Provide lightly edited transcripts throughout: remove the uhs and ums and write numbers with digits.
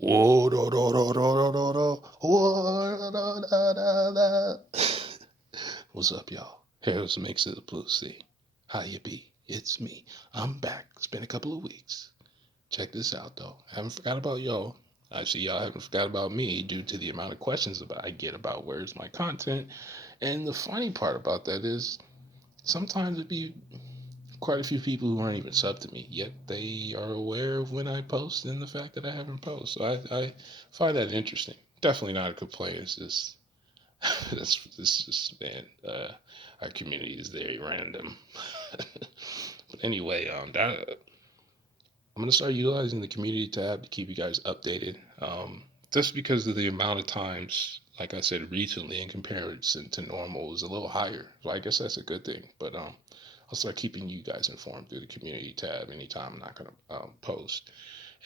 Whoa, do, do, do, do, do, do, whoa, da, da, da, da. What's up, y'all? Here's the mix of the Blue Sea. How you be? It's me. I'm back. It's been a couple of weeks. Check this out, though. I haven't forgot about y'all. Actually, y'all haven't forgot about me due to the amount of questions that I get about where's my content. And the funny part about that is sometimes it be quite a few people who aren't even sub to me, yet they are aware of when I post and the fact that I haven't posted. So I find that interesting. Definitely not a complaint. It's just this just man. Our community is very random. But anyway, I'm gonna start utilizing the community tab to keep you guys updated. Just because of the amount of times, like I said recently, in comparison to normal, is a little higher. So I guess that's a good thing. But I'll start keeping you guys informed through the community tab anytime I'm not going to post.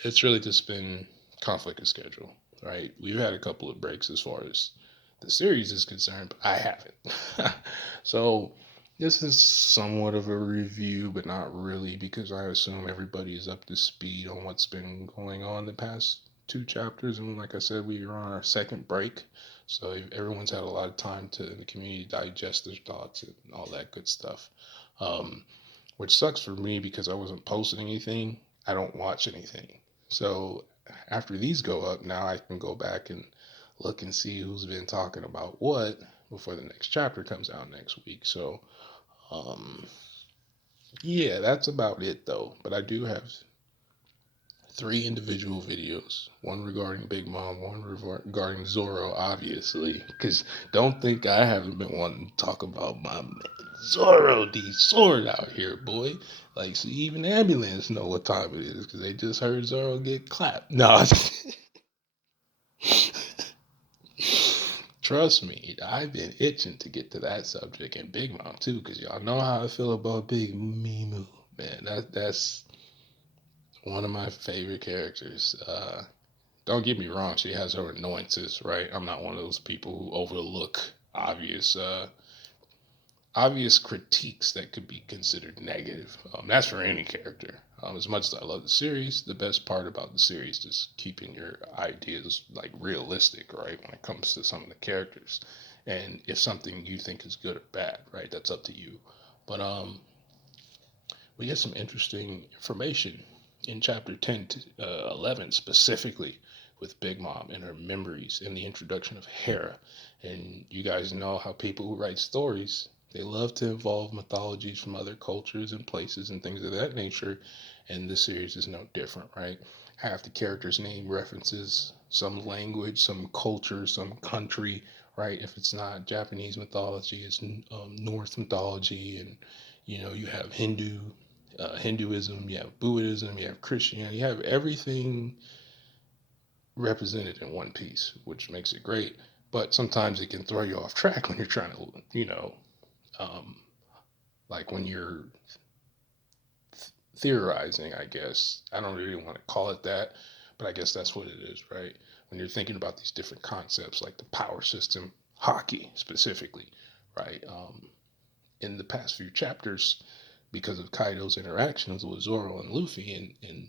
It's really just been conflict of schedule, right? We've had a couple of breaks as far as the series is concerned, but I haven't. So this is somewhat of a review, but not really, because I assume everybody is up to speed on what's been going on the past two chapters. And like I said, we are on our second break. So everyone's had a lot of time to in the community digest their thoughts and all that good stuff. Um, which sucks for me because I wasn't posting anything. I don't watch anything. So after these go up, now I can go back and look and see who's been talking about what before the next chapter comes out next week. So, um, yeah, that's about it though. But I do have three individual videos, one regarding Big Mom, one regarding Zorro, obviously, because don't think I haven't been wanting to talk about my man Zorro D Sword out here, boy. Like, see, even the ambulance know what time it is because they just heard Zorro get clapped. No, trust me, I've been itching to get to that subject and Big Mom too, because y'all know how I feel about Big Mimu. Man, that's one of my favorite characters. Don't get me wrong, she has her annoyances, right? I'm not one of those people who overlook obvious obvious critiques that could be considered negative. That's for any character. As much as I love the series, the best part about the series is keeping your ideas like realistic, right? When it comes to some of the characters, and if something you think is good or bad, right? That's up to you. But we get some interesting information in chapter 10 to 11 specifically with Big Mom and her memories and the introduction of Hera. And you guys know how people who write stories, they love to involve mythologies from other cultures and places and things of that nature. And this series is no different, right? Half the characters' name references some language, some culture, some country, right? If it's not Japanese mythology, it's Norse mythology, and you have Hinduism, you have Buddhism, you have Christianity, you have everything represented in one piece, which makes it great. But sometimes it can throw you off track when you're trying to, um, like when you're theorizing, I guess. I don't really want to call it that, but I guess that's what it is, right? When you're thinking about these different concepts like the power system, hockey specifically, right? In the past few chapters, because of Kaido's interactions with Zoro and Luffy and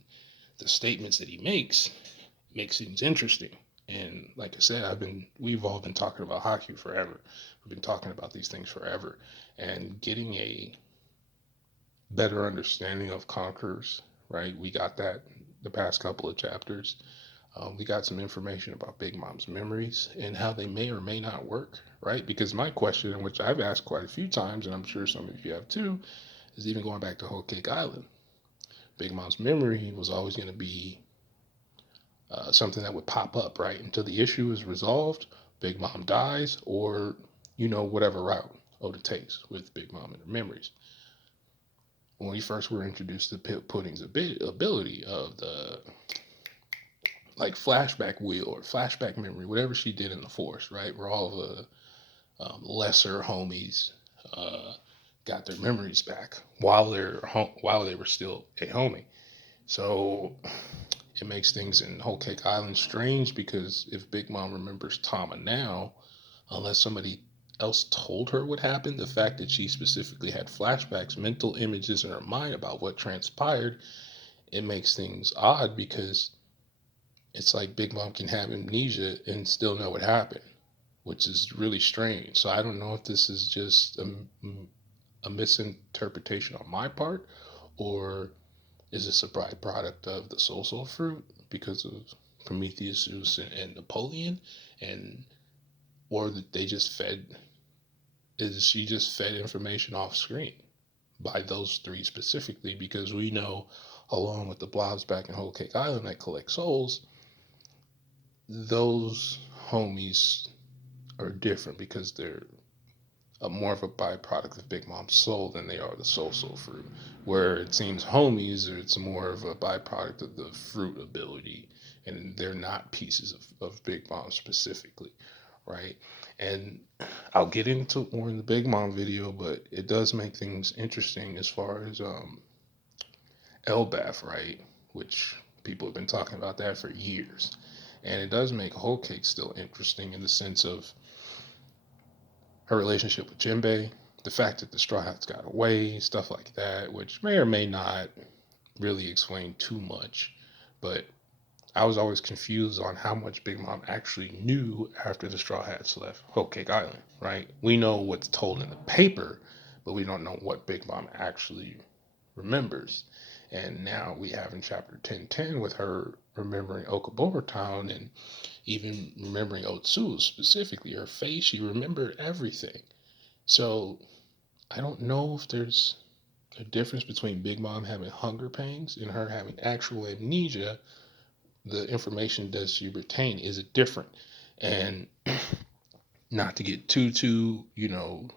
the statements that he makes things interesting. And like I said, we've all been talking about hockey forever. We've been talking about these things forever. And getting a better understanding of Conquerors, right? We got that the past couple of chapters. We got some information about Big Mom's memories and how they may or may not work, right? Because my question, which I've asked quite a few times, and I'm sure some of you have too, is even going back to Whole Cake Island. Big Mom's memory was always going to be something that would pop up, right? Until the issue is resolved, Big Mom dies, or, whatever route Oda takes with Big Mom and her memories. When we first were introduced to Pudding's ability of the like flashback wheel or flashback memory, whatever she did in the forest, right? Where all the lesser homies uh, got their memories back while they were still a homie. So it makes things in Whole Cake Island strange because if Big Mom remembers Tama now, unless somebody else told her what happened, the fact that she specifically had flashbacks, mental images in her mind about what transpired, it makes things odd because it's like Big Mom can have amnesia and still know what happened, which is really strange. So I don't know if this is just a misinterpretation on my part, or is this a byproduct of the Soul fruit because of Prometheus, Zeus, and Napoleon, and or that they just fed is she just fed information off screen by those three specifically, because we know, along with the blobs back in Whole Cake Island that collect souls, those homies are different because they're more of a byproduct of Big Mom's soul than they are the soul fruit. Where it seems homies, it's more of a byproduct of the fruit ability, and they're not pieces of Big Mom specifically, right? And I'll get into it more in the Big Mom video, but it does make things interesting as far as Elbath, right? Which people have been talking about that for years. And it does make Whole Cake still interesting in the sense of her relationship with Jinbei, the fact that the Straw Hats got away, stuff like that, which may or may not really explain too much. But I was always confused on how much Big Mom actually knew after the Straw Hats left Whole Cake Island, right? We know what's told in the paper, but we don't know what Big Mom actually remembers. And now we have in chapter 1010 with her remembering Okabora Town and even remembering Otsu, specifically her face. She remembered everything. So I don't know if there's a difference between Big Mom having hunger pangs and her having actual amnesia. The information does she retain? Is it different? And not to get too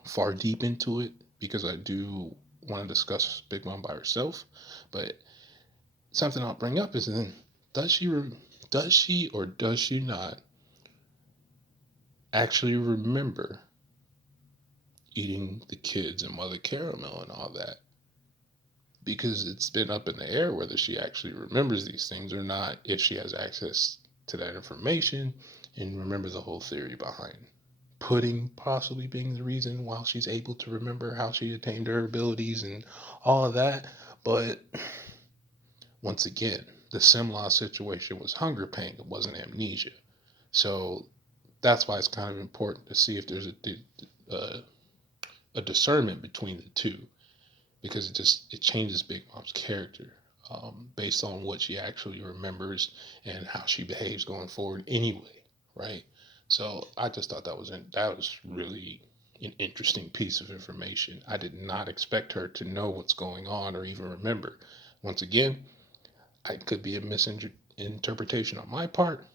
far deep into it, because I do want to discuss Big Mom by herself, but something I'll bring up is then does she or does she not actually remember eating the kids and Mother Caramel and all that? Because it's been up in the air whether she actually remembers these things or not, if she has access to that information and remember the whole theory behind pudding possibly being the reason why she's able to remember how she attained her abilities and all of that. But once again, the Simla situation was hunger pain, it wasn't amnesia. So that's why it's kind of important to see if there's a discernment between the two, because it changes Big Mom's character based on what she actually remembers and how she behaves going forward anyway, right? So I just thought that was really an interesting piece of information. I did not expect her to know what's going on or even remember. Once again, it could be a misinterpretation on my part,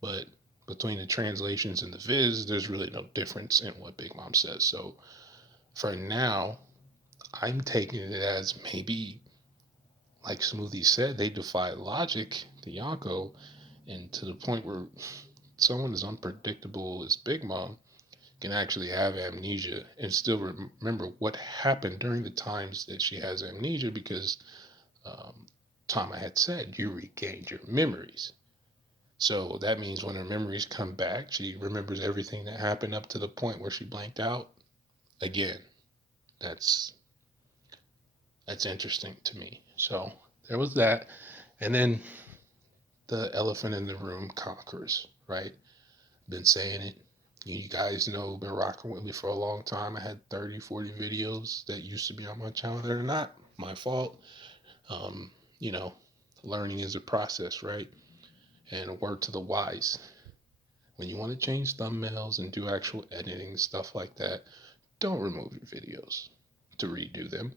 but between the translations and the viz, there's really no difference in what Big Mom says. So for now, I'm taking it as maybe, like Smoothie said, they defy logic to Yonko, and to the point where someone as unpredictable as Big Mom can actually have amnesia and still remember what happened during the times that she has amnesia, because Tama had said you regained your memories. So that means when her memories come back, she remembers everything that happened up to the point where she blanked out. Again, that's interesting to me. So there was that. And then the elephant in the room, Conquerors, right? Been saying it. You guys know, been rocking with me for a long time. I had 30, 40 videos that used to be on my channel that are not my fault. Um, you know, learning is a process, right? And a word to the wise. When you want to change thumbnails and do actual editing, stuff like that, don't remove your videos to redo them.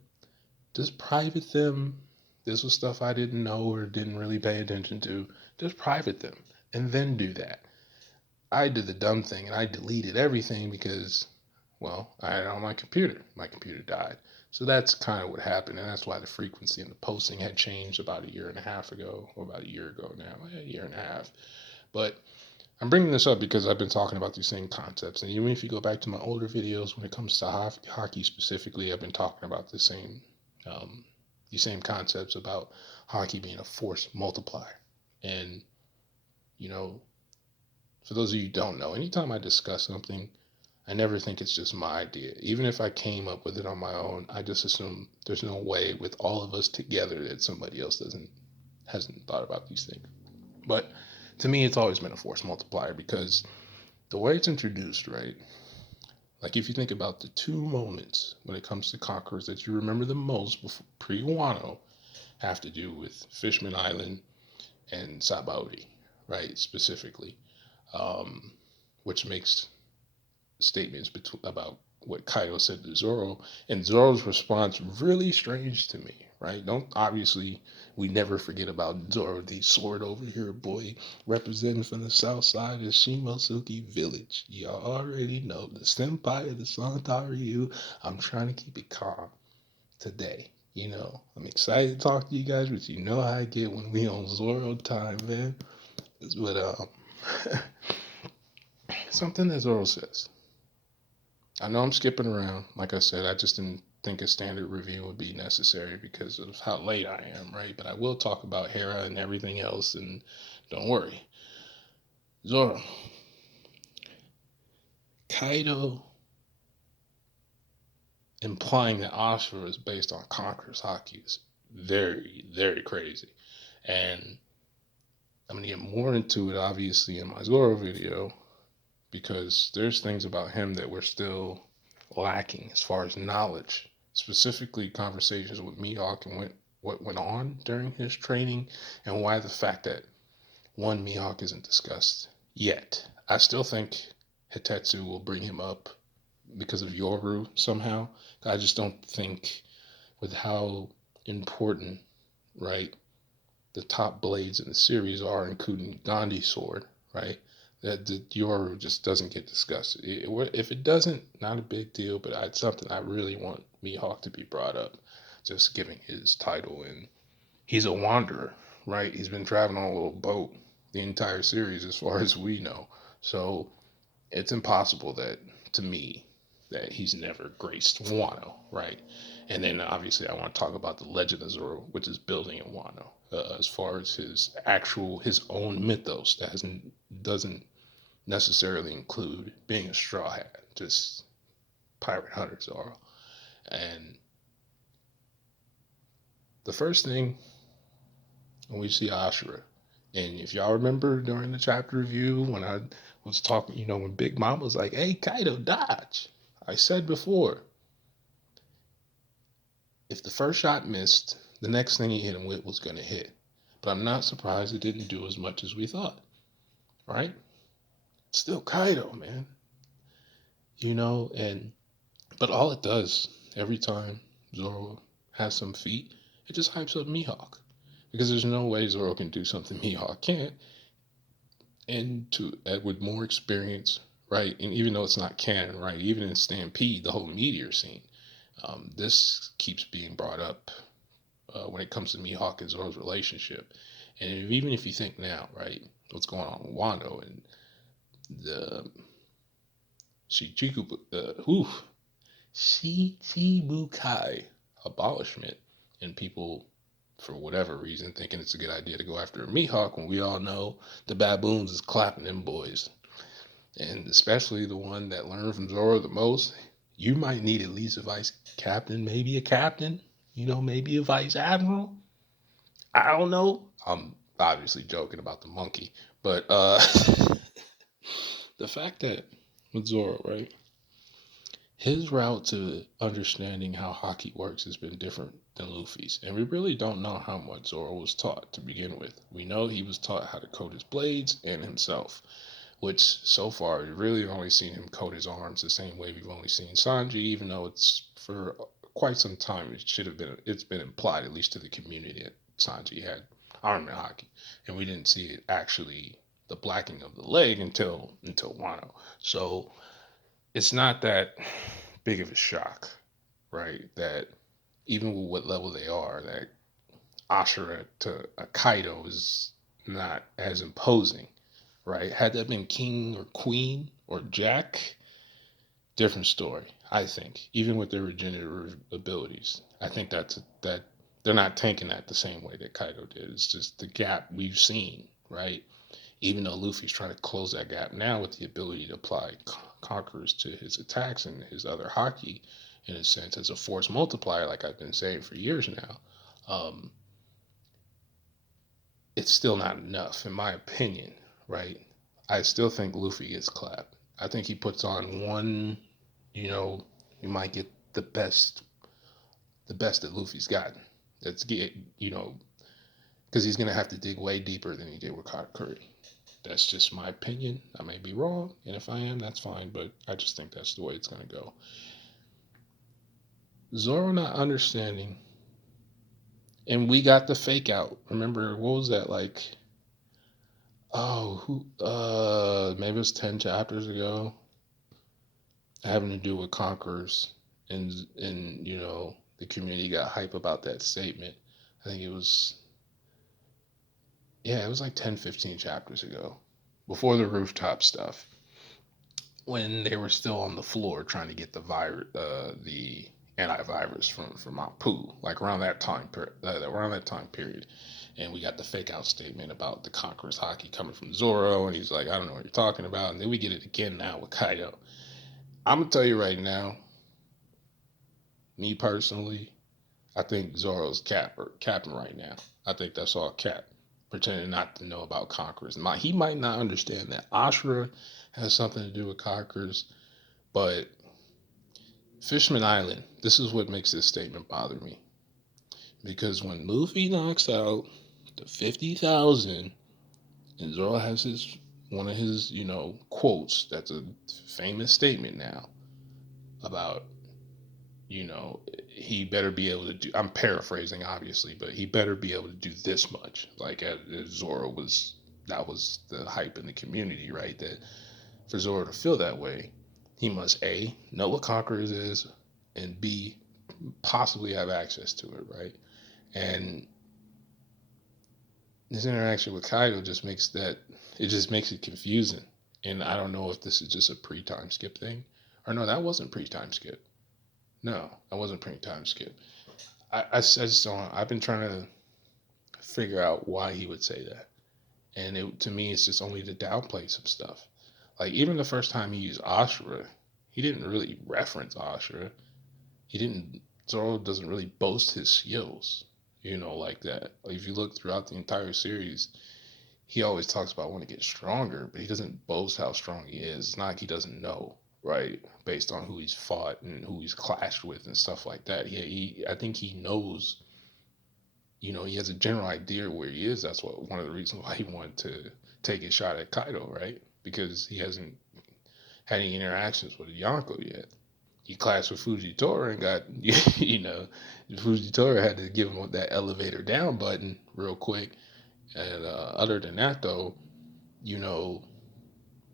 Just private them. This was stuff I didn't know or didn't really pay attention to. Just private them and then do that. I did the dumb thing and I deleted everything because, well, I had it on my computer. My computer died. So that's kind of what happened. And that's why the frequency and the posting had changed about a year and a half ago, or about a year ago now, a year and a half. But I'm bringing this up because I've been talking about these same concepts. And even if you go back to my older videos, when it comes to hockey specifically, I've been talking about um, these same concepts about hockey being a force multiplier. And, you know, for those of you who don't know, anytime I discuss something, I never think it's just my idea. Even if I came up with it on my own, I just assume there's no way with all of us together that somebody else hasn't thought about these things. But to me, it's always been a force multiplier because the way it's introduced, right? Like if you think about the two moments when it comes to Conquerors that you remember the most before, pre-Wano, have to do with Fishman Island and Sabaody, right? Specifically, um, which makes statements about what Kaido said to Zoro, and Zoro's response really strange to me, right? Don't obviously we never forget about Zoro, the sword over here boy, representing from the south side of Shimosuke Village. Y'all already know the senpai of the Santaryu. I'm trying to keep it calm today. I'm excited to talk to you guys, but you know how I get when we on Zoro time, man. But something that Zoro says. I know I'm skipping around. Like I said, I just didn't think a standard review would be necessary because of how late I am, right? But I will talk about Hera and everything else, and don't worry. Zoro, Kaido implying that Ashura is based on Conqueror's Haki is very, very crazy. And I'm going to get more into it, obviously, in my Zoro video because there's things about him that we're still lacking as far as knowledge, specifically conversations with Mihawk and what went on during his training, and why the fact that one Mihawk isn't discussed yet. I still think Hitetsu will bring him up because of Yoru somehow. I just don't think with how important, right, the top blades in the series are, including Gandhi's sword, right? That the Yoru just doesn't get discussed. If it doesn't, not a big deal, but it's something I really want Mihawk to be brought up, just giving his title. And he's a wanderer, right? He's been traveling on a little boat the entire series, as far as we know. So it's impossible that, to me, that he's never graced Wano, right? And then obviously I want to talk about the Legend of Zoro, which is building in Wano, as far as his own mythos that doesn't necessarily include being a straw hat, just pirate hunter Zoro. And the first thing when we see Ashura, and if y'all remember during the chapter review when I was talking, when Big Mom was like, "Hey, Kaido, dodge." I said before, if the first shot missed, the next thing he hit him with was going to hit. But I'm not surprised it didn't do as much as we thought, right? It's still Kaido, man. But all it does every time Zoro has some feat, it just hypes up Mihawk. Because there's no way Zoro can do something Mihawk can't. And with more experience, right? And even though it's not canon, right? Even in Stampede, the whole meteor scene, this keeps being brought up when it comes to Mihawk and Zoro's relationship. And even if you think now, right, what's going on with Wando and the Shichibukai abolishment, and people, for whatever reason, thinking it's a good idea to go after a Mihawk when we all know the baboons is clapping them boys. And especially the one that learned from Zoro the most, you might need at least a vice captain, maybe a captain, maybe a vice admiral. I don't know. I'm obviously joking about the monkey, but the fact that with Zoro, right, his route to understanding how hockey works has been different than Luffy's, and we really don't know how much Zoro was taught to begin with. We know he was taught how to code his blades and himself, which so far we've really only seen him code his arms the same way we've only seen Sanji, even though it's for quite some time it's been implied, at least to the community, that Sanji had arm in hockey, and we didn't see it actually the blacking of the leg until Wano. So it's not that big of a shock, right? That even with what level they are, that Ashura to a Kaido is not as imposing, right? Had that been King or Queen or Jack, different story. I think, even with their regenerative abilities, I think that they're not tanking that the same way that Kaido did. It's just the gap we've seen, right? Even though Luffy's trying to close that gap now with the ability to apply Conquerors to his attacks and his other hockey, in a sense, as a force multiplier, like I've been saying for years now, it's still not enough, in my opinion, right? I still think Luffy gets clapped. I think he puts on one, you know, you might get the best that Luffy's gotten. That's get, because he's gonna have to dig way deeper than he did with Katakuri. That's just my opinion. I may be wrong, and if I am, that's fine. But I just think that's the way it's gonna go. Zoro not understanding, and we got the fake out. Remember what was that like? Oh, who? Maybe it was 10 chapters ago, having to do with Conquerors, and the community got hype about that statement. I think it was, yeah, it was like 10, 15 chapters ago, before the rooftop stuff, when they were still on the floor trying to get the antivirus from Apu, like around that time period, and we got the fake out statement about the Conquerors hockey coming from Zoro, and he's like, I don't know what you're talking about, and then we get it again now with Kaido. I'm gonna tell you right now, me personally, I think Zoro's capping right now. I think that's all cap, pretending not to know about Conquerors. He might not understand that Ashura has something to do with Conquerors, but Fishman Island, this is what makes this statement bother me. Because when Luffy knocks out the 50,000, and Zoro has one of his, quotes, that's a famous statement now about, he better be able to do, I'm paraphrasing obviously, but he better be able to do this much. Like as Zoro that was the hype in the community, right? That for Zoro to feel that way, he must A, know what Conquerors is, and B, possibly have access to it, right? And this interaction with Kaido just makes it confusing. And I don't know if this is just a pre-time skip thing. Or no, that wasn't pre-time skip. No, that wasn't pre-time skip. I just don't, I've been trying to figure out why he would say that. And to me, it's just only to downplay some stuff. Like, even the first time he used Ashura, he didn't really reference Ashura. He didn't, Zoro doesn't really boast his skills, like that. Like, if you look throughout the entire series, he always talks about wanting to get stronger, but he doesn't boast how strong he is. It's not like he doesn't know, right? Based on who he's fought and who he's clashed with and stuff like that. I think he knows, he has a general idea where he is. That's one of the reasons why he wanted to take a shot at Kaido, right? Because he hasn't had any interactions with Yonko yet. He clashed with Fujitora and got, Fujitora had to give him that elevator down button real quick. And other than that, though, you know,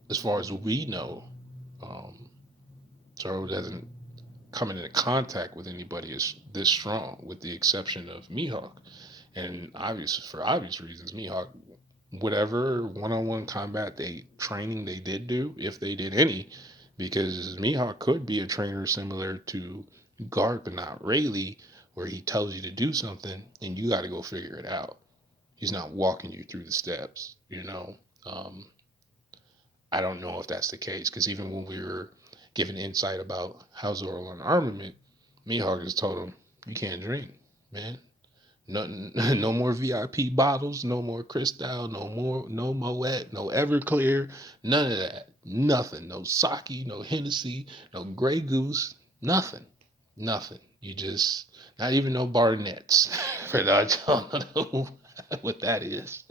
as far as we know, um, Zoro doesn't come into contact with anybody as this strong, with the exception of Mihawk. And for obvious reasons, Mihawk, whatever one-on-one combat training they did do, if they did any, because Mihawk could be a trainer similar to Garp but not Rayleigh, where he tells you to do something and you got to go figure it out. He's not walking you through the steps. I don't know if that's the case, because even when we were given insight about how Zoro learned armament, Mihawk just told him, you can't drink, man. Nothing, no more VIP bottles, no more Cristal, no Moet, no Everclear, none of that. Nothing. No sake, no Hennessy, no Grey Goose, nothing. Nothing. You just, not even no Barnett's. For those y'all don't know what that is.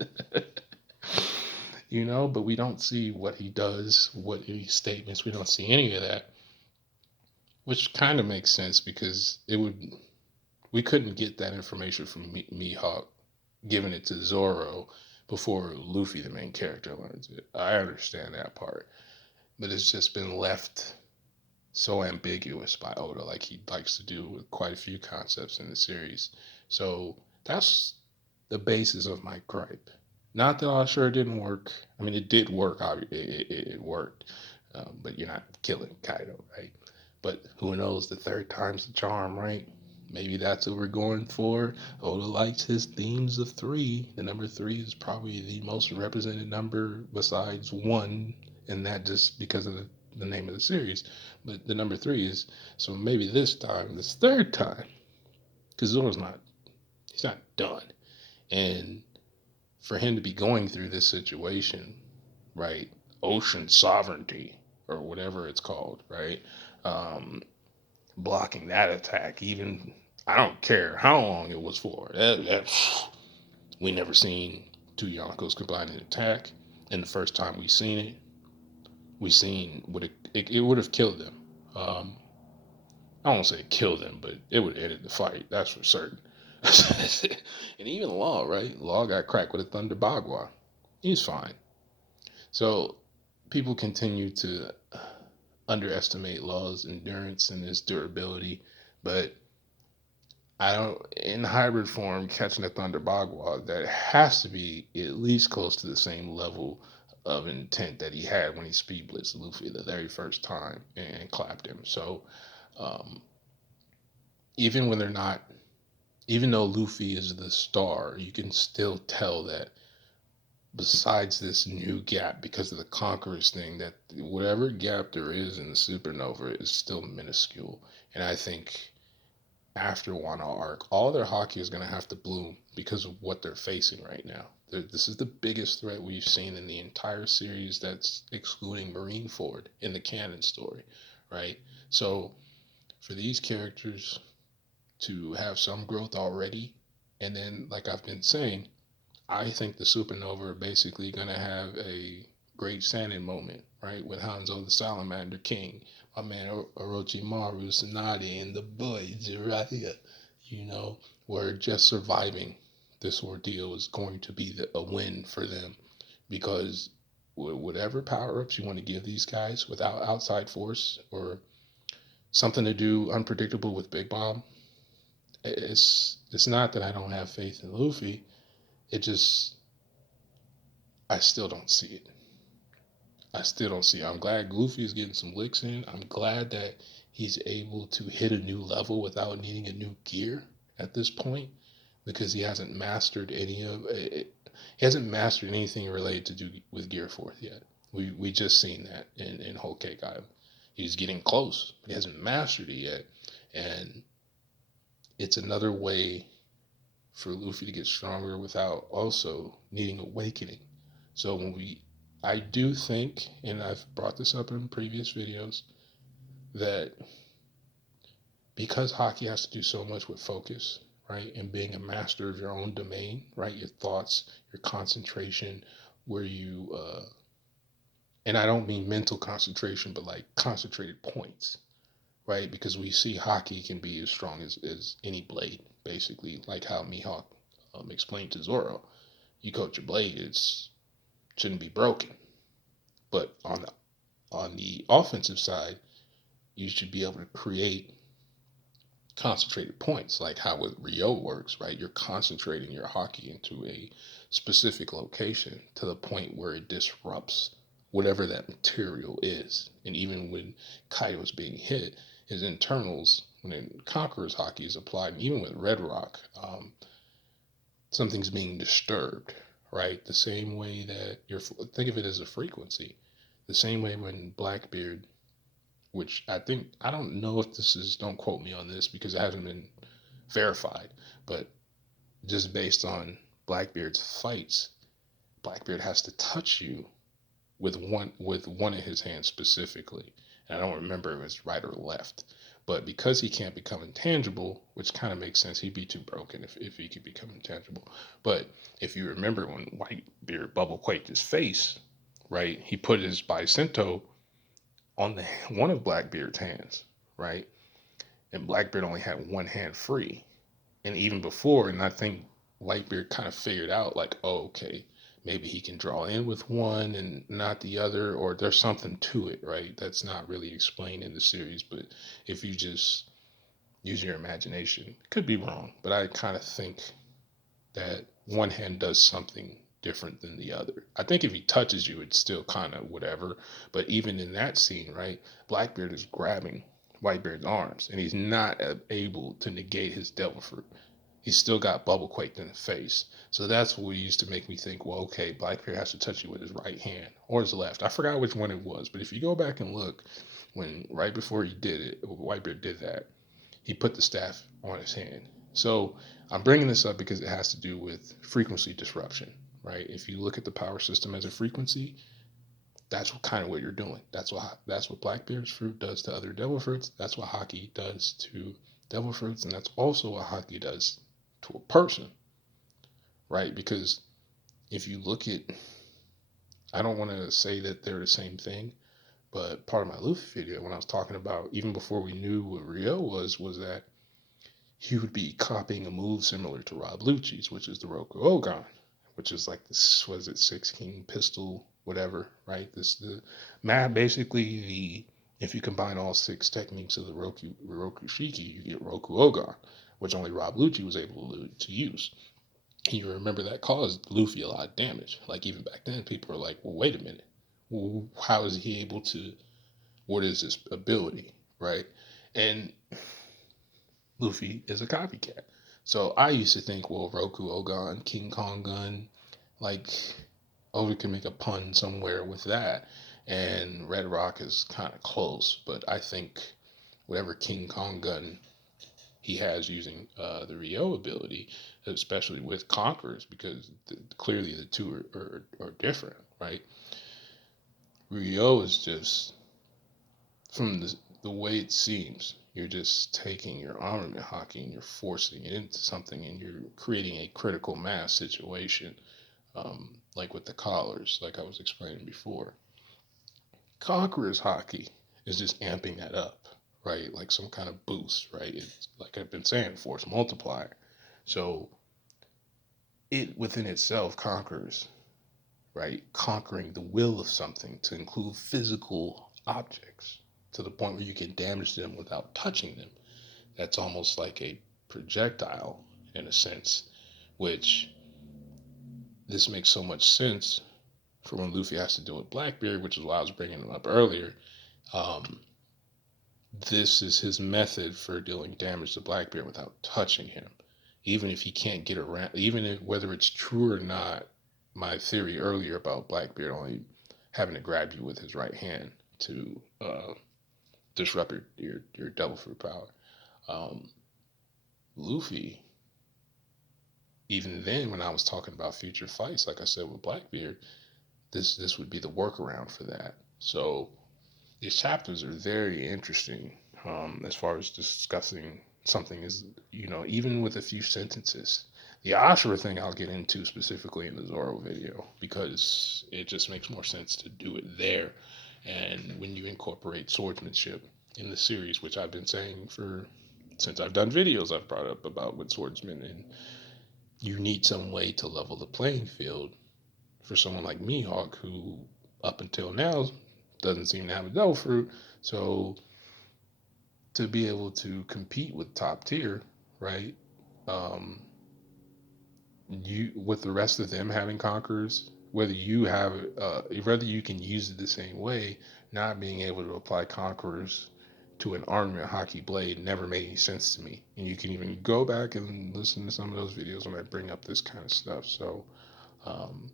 But we don't see what he does, what any statements, we don't see any of that. Which kind of makes sense, because we couldn't get that information from Mihawk giving it to Zoro before Luffy, the main character, learns it. I understand that part, but it's just been left so ambiguous by Oda, like he likes to do with quite a few concepts in the series. So that's the basis of my gripe. Not that all sure it didn't work. I mean, it did work. It worked, but you're not killing Kaido, right? But who knows? The third time's the charm, right? Maybe that's what we're going for. Oda likes his themes of three. The number three is probably the most represented number besides one, and that just because of the name of the series. But the number three is, so maybe this third time, because he's not done. And for him to be going through this situation, right? Ocean sovereignty or whatever it's called, right? Um, Blocking that attack, even I don't care how long it was for. We never seen two Yonkos combined in attack, and the first time we seen it, we seen what it would have killed them. Um, I don't want to say killed them, but it would have ended the fight. That's for certain. And even Law, right? Law got cracked with a Thunder Bagua. He's fine. So people continue to underestimate Law's endurance and his durability, but I don't in hybrid form catching a Thunder Bagua that has to be at least close to the same level of intent that he had when he speed blitzed Luffy the very first time and clapped him. So um, even when they're not, even though Luffy is the star, you can still tell that besides this new gap because of the Conquerors thing, that whatever gap there is in the supernova is still minuscule. And I think after Wano arc, all their hockey is going to have to bloom because of what they're facing right now. This is the biggest threat we've seen in the entire series, that's excluding Marineford in the canon story, right? So for these characters to have some growth already, and then, like I've been saying, I think the supernova are basically going to have a great Saiyan moment, right? With Hanzo the Salamander King, my man Orochimaru, Tsunade, and the boys right here. You know, where just surviving this ordeal is going to be a win for them, because whatever power ups you want to give these guys without outside force or something to do unpredictable with Big Bomb, it's not that I don't have faith in Luffy. It just, I still don't see it. I still don't see it. I'm glad Goofy is getting some licks in. I'm glad that he's able to hit a new level without needing a new gear at this point, because he hasn't mastered any of it. He hasn't mastered anything related to do with Gear Force yet. We just seen that in Whole Cake Island. He's getting close, but he hasn't mastered it yet. And it's another way for Luffy to get stronger without also needing awakening. So I do think, and I've brought this up in previous videos, that because hockey has to do so much with focus, right, and being a master of your own domain, right, your thoughts, your concentration, where you, and I don't mean mental concentration, but like concentrated points, right, because we see hockey can be as strong as any blade, basically, like how Mihawk explained to Zoro. You coach a blade, it's shouldn't be broken. But on the offensive side, you should be able to create concentrated points, like how with Rio works, right? You're concentrating your hockey into a specific location to the point where it disrupts whatever that material is. And even when Kaido's being hit, his internals, when Conquerors hockey is applied, and even with Red Rock, something's being disturbed, right? The same way that think of it as a frequency. The same way when Blackbeard, which I don't know if this is, don't quote me on this because it hasn't been verified, but just based on Blackbeard's fights, Blackbeard has to touch you with one of his hands specifically. And I don't remember if it's right or left. But because he can't become intangible, which kind of makes sense, he'd be too broken if he could become intangible. But if you remember when Whitebeard bubble quaked his face, right, he put his Bicento on one of Blackbeard's hands, right? And Blackbeard only had one hand free. And even before, and I think Whitebeard kind of figured out, like, oh, okay, maybe he can draw in with one and not the other, or there's something to it, right? That's not really explained in the series, but if you just use your imagination, could be wrong, but I kind of think that one hand does something different than the other. I think if he touches you, it's still kind of whatever. But even in that scene, right, Blackbeard is grabbing Whitebeard's arms, and he's not able to negate his devil fruit. He's still got bubble quaked in the face. So that's what used to make me think, well, okay, Blackbeard has to touch you with his right hand or his left. I forgot which one it was, but if you go back and look, when right before he did it, Whitebeard did that, he put the staff on his hand. So I'm bringing this up because it has to do with frequency disruption, right? If you look at the power system as a frequency, That's kind of what you're doing. That's what Blackbeard's fruit does to other devil fruits. That's what Haki does to devil fruits, and that's also what Haki does to a person, right? Because if you look at, I don't want to say that they're the same thing, but part of my Luffy video, when I was talking about even before we knew what Rio was that he would be copying a move similar to Rob Lucci's, which is the Roku Ogon, which is like this, was it, Six King pistol, whatever, right? This the map basically the if you combine all six techniques of the Roku Shiki, you get Roku Ogon, which only Rob Lucci was able to use. And you remember that caused Luffy a lot of damage. Like even back then, people were like, "Well, wait a minute, well, how is he able to? What is his ability, right?" And Luffy is a copycat. So I used to think, well, Roku Ogon, King Kong gun, like, oh, we can make a pun somewhere with that. And Red Rock is kind of close, but I think whatever King Kong gun he has using the Rio ability, especially with Conquerors, because clearly the two are different, right? Rio is just, from the way it seems, you're just taking your armament hockey and you're forcing it into something and you're creating a critical mass situation, like with the collars, like I was explaining before. Conqueror's hockey is just amping that up, right? Like some kind of boost, right? It's like I've been saying, force multiplier. So it within itself conquers, right? Conquering the will of something to include physical objects to the point where you can damage them without touching them. That's almost like a projectile in a sense, which this makes so much sense for when Luffy has to deal with Blackbeard, which is why I was bringing him up earlier. Um, this is his method for dealing damage to Blackbeard without touching him. Even if he can't get around, even if, whether it's true or not, my theory earlier about Blackbeard only having to grab you with his right hand to disrupt your devil fruit power. Um, Luffy, even then, when I was talking about future fights, like I said with Blackbeard, this would be the workaround for that. So these chapters are very interesting, as far as discussing something is, even with a few sentences. The Ashura thing I'll get into specifically in the Zoro video because it just makes more sense to do it there. And when you incorporate swordsmanship in the series, which I've been saying for since I've done videos, I've brought up about with swordsmen, and you need some way to level the playing field for someone like Mihawk, who up until now doesn't seem to have a devil fruit. So to be able to compete with top tier, right? Um, you with the rest of them having conquerors, whether you can use it the same way, not being able to apply conquerors to an armament hockey blade never made any sense to me. And you can even go back and listen to some of those videos when I bring up this kind of stuff. So, um,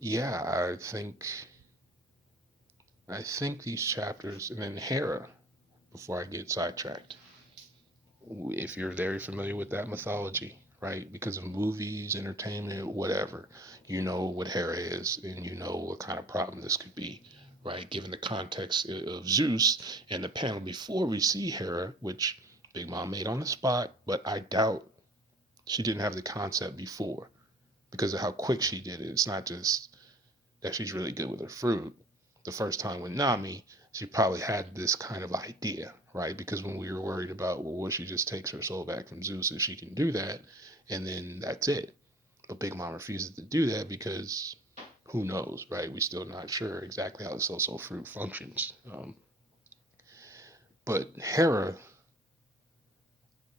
yeah, I think these chapters, and then Hera, before I get sidetracked, if you're very familiar with that mythology, right? Because of movies, entertainment, whatever, you know what Hera is, and you know what kind of problem this could be, right? Given the context of Zeus and the panel before we see Hera, which Big Mom made on the spot, but I doubt she didn't have the concept before because of how quick she did it. It's not just that she's really good with her fruit. The first time with Nami, she probably had this kind of idea, right? Because when we were worried about, well, what she just takes her soul back from Zeus if she can do that, and then that's it. But Big Mom refuses to do that because who knows, right? We're still not sure exactly how the soul fruit functions. But Hera,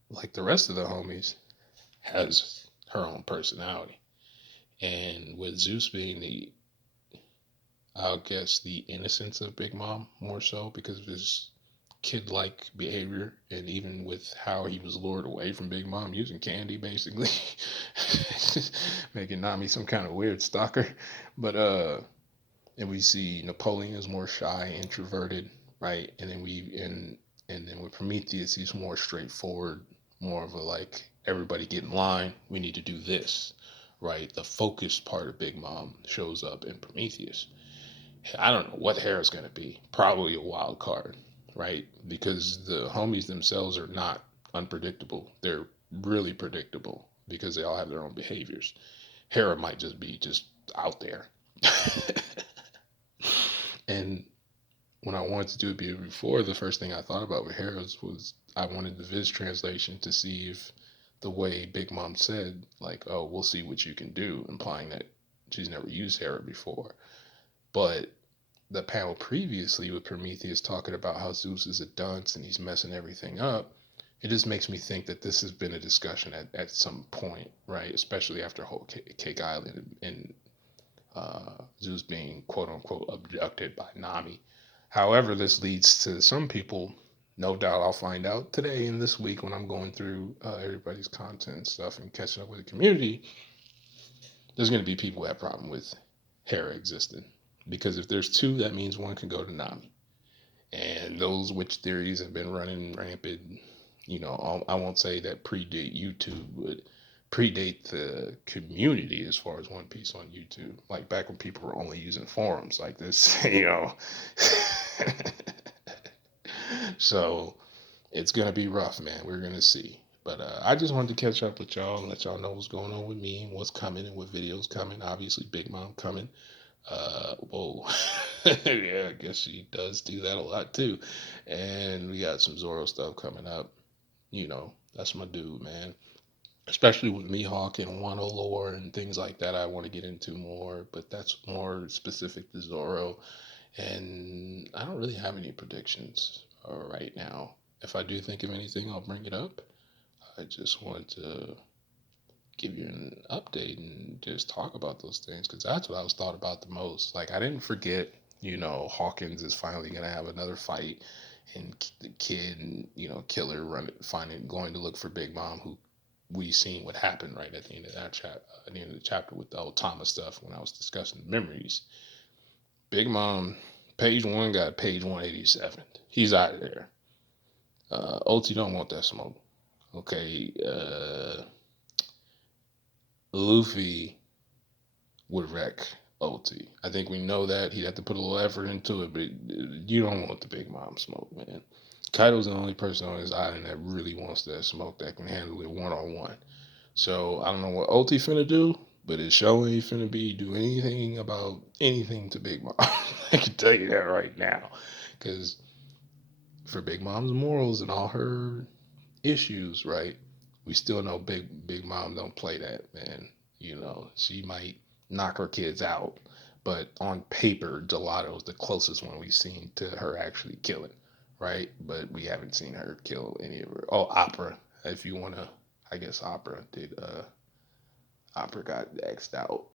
like the rest of the homies, has her own personality. And with Zeus being I'll guess the innocence of Big Mom more so because of his kid-like behavior, and even with how he was lured away from Big Mom using candy, basically, making Nami some kind of weird stalker. But and we see Napoleon is more shy, introverted, right? And then with Prometheus, he's more straightforward, more of a like everybody get in line. We need to do this, right? The focused part of Big Mom shows up in Prometheus. I don't know what hair is going to be. Probably a wild card, right? Because the homies themselves are not unpredictable. They're really predictable because they all have their own behaviors. Hera might just be just out there. And when I wanted to do it before, the first thing I thought about with Hera's was I wanted the Viz translation to see if the way Big Mom said, like, oh, we'll see what you can do, implying that she's never used Hera before. But the panel previously with Prometheus talking about how Zeus is a dunce and he's messing everything up, it just makes me think that this has been a discussion at some point, right? Especially after whole Cake Island and Zeus being quote unquote abducted by Nami. However, this leads to some people. No doubt I'll find out today and this week when I'm going through everybody's content and stuff and catching up with the community. There's going to be people who have a problem with Hera existing. Because if there's two, that means one can go to Nami. And those witch theories have been running rampant. You know, I won't say that predate YouTube, but predate the community as far as One Piece on YouTube. Like back when people were only using forums like this, you know. So it's gonna be rough, man. We're gonna see. But I just wanted to catch up with y'all and let y'all know what's going on with me and what's coming and what videos coming. Obviously, Big Mom coming. Whoa. Yeah, I guess she does do that a lot too. And we got some Zoro stuff coming up. You know, that's my dude, man. Especially with Mihawk and Wano lore and things like that, I want to get into more, but that's more specific to Zoro. And I don't really have any predictions right now. If I do think of anything, I'll bring it up. I just wanted to give you an update and just talk about those things because that's what I was thought about the most. Like I didn't forget, you know, Hawkins is finally gonna have another fight, and the kid, and, you know, Killer finding going to look for Big Mom, who we seen what happened right at the end of that at the end of the chapter with the old Thomas stuff when I was discussing the memories. Big Mom, page one got page 187. He's out of there. OT don't want that smoke. Okay, Luffy would wreck OT. I think we know that. He'd have to put a little effort into it, but you don't want the Big Mom smoke, man. Kaido's the only person on this island that really wants that smoke, that can handle it one on one. So I don't know what OT finna do, but it sure ain't finna be do anything about anything to Big Mom. I can tell you that right now. Because for Big Mom's morals and all her issues, right? We still know Big Mom don't play that, man. You know, she might knock her kids out, but on paper, Gelato's the closest one we've seen to her actually killing, right? But we haven't seen her kill any of her. Oh, Opera, if you wanna, I guess Opera got X'd out.